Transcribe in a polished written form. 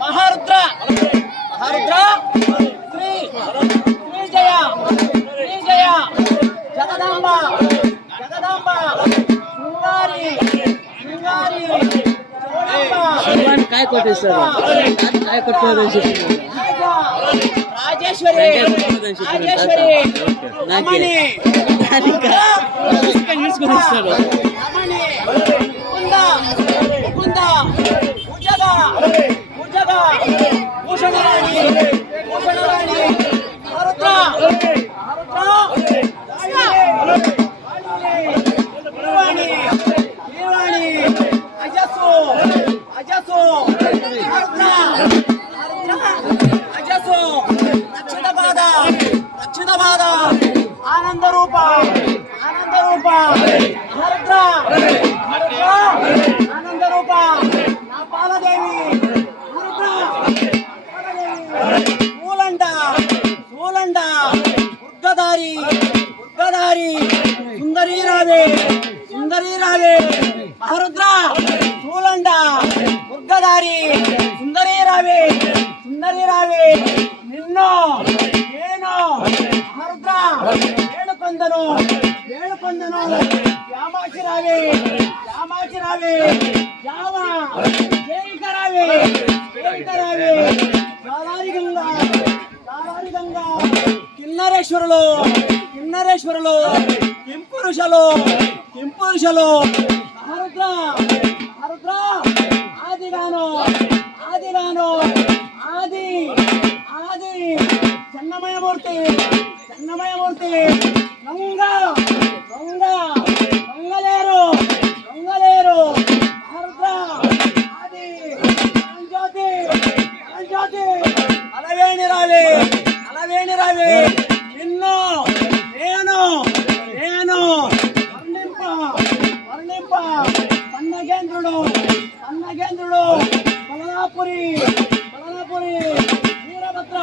మహారుద్ర మహారుద్ర శ్రీ శ్రీజయ శ్రీజయ జగదాంబ జగదాంబ శృంగారి శృంగారి శివాన్ని కాయ కొట్టేస్తారు, కాయ కొట్టుకోదని చెప్పి రాజేశ్వరి రాజేశ్వరి రమణి తీసుకొని ఇస్తాడు. రమణి ముకుంద ముకుంద భుజగ భుజగ భూషణరాణి భూషణరాణి మహారుద్ర మహారుద్ర వీరవాణి వీరవాణి అజస్సు అజస్సు మహారుద్ర అజస్సు రక్షిత బాధ రక్షిత బాధ ఆనంద రూప ఆనంద రూప మహారుద్ర మహారుద్ర ఆనంద రూప నా పాలదేవి మహారుద్ర పాలదేవి పూలండ పూలండ దుర్గదారి దుర్గదారి సుందరీ రావే సుందరీ రావే మహారుద్ర పూలండ దుర్గదారి సుందరీ రావే సుందరీ రావే నిన్ను నేను మహారుద్ర వేడుకొందను వేడుకొందను యామాచి రావే యామాచి రావే యామ జైక రావే జైక రావే చాలారి గంగా చాలారి గంగా కిన్నరేశ్వరులు కిన్నరేశ్వరులు కింపురుషులు కింపురుషులు మహారుద్ర మహారుద్ర ఆదిగాను ఆదిగాను ఆది ఆది చెన్నమయమూర్తి చెన్నమయమూర్తి దొంగ దొంగ దొంగలేరు దొంగలేరు మహారుద్ర ఆది జ్యోతి జ్యోతి అలవేణి రావే అలవేణి రావే నిన్ను నేను నేను వర్ణింప వర్ణింప సన్నగేంద్రుడు సన్నగేంద్రుడు బలనాపురి బలనాపురి వీరభద్ర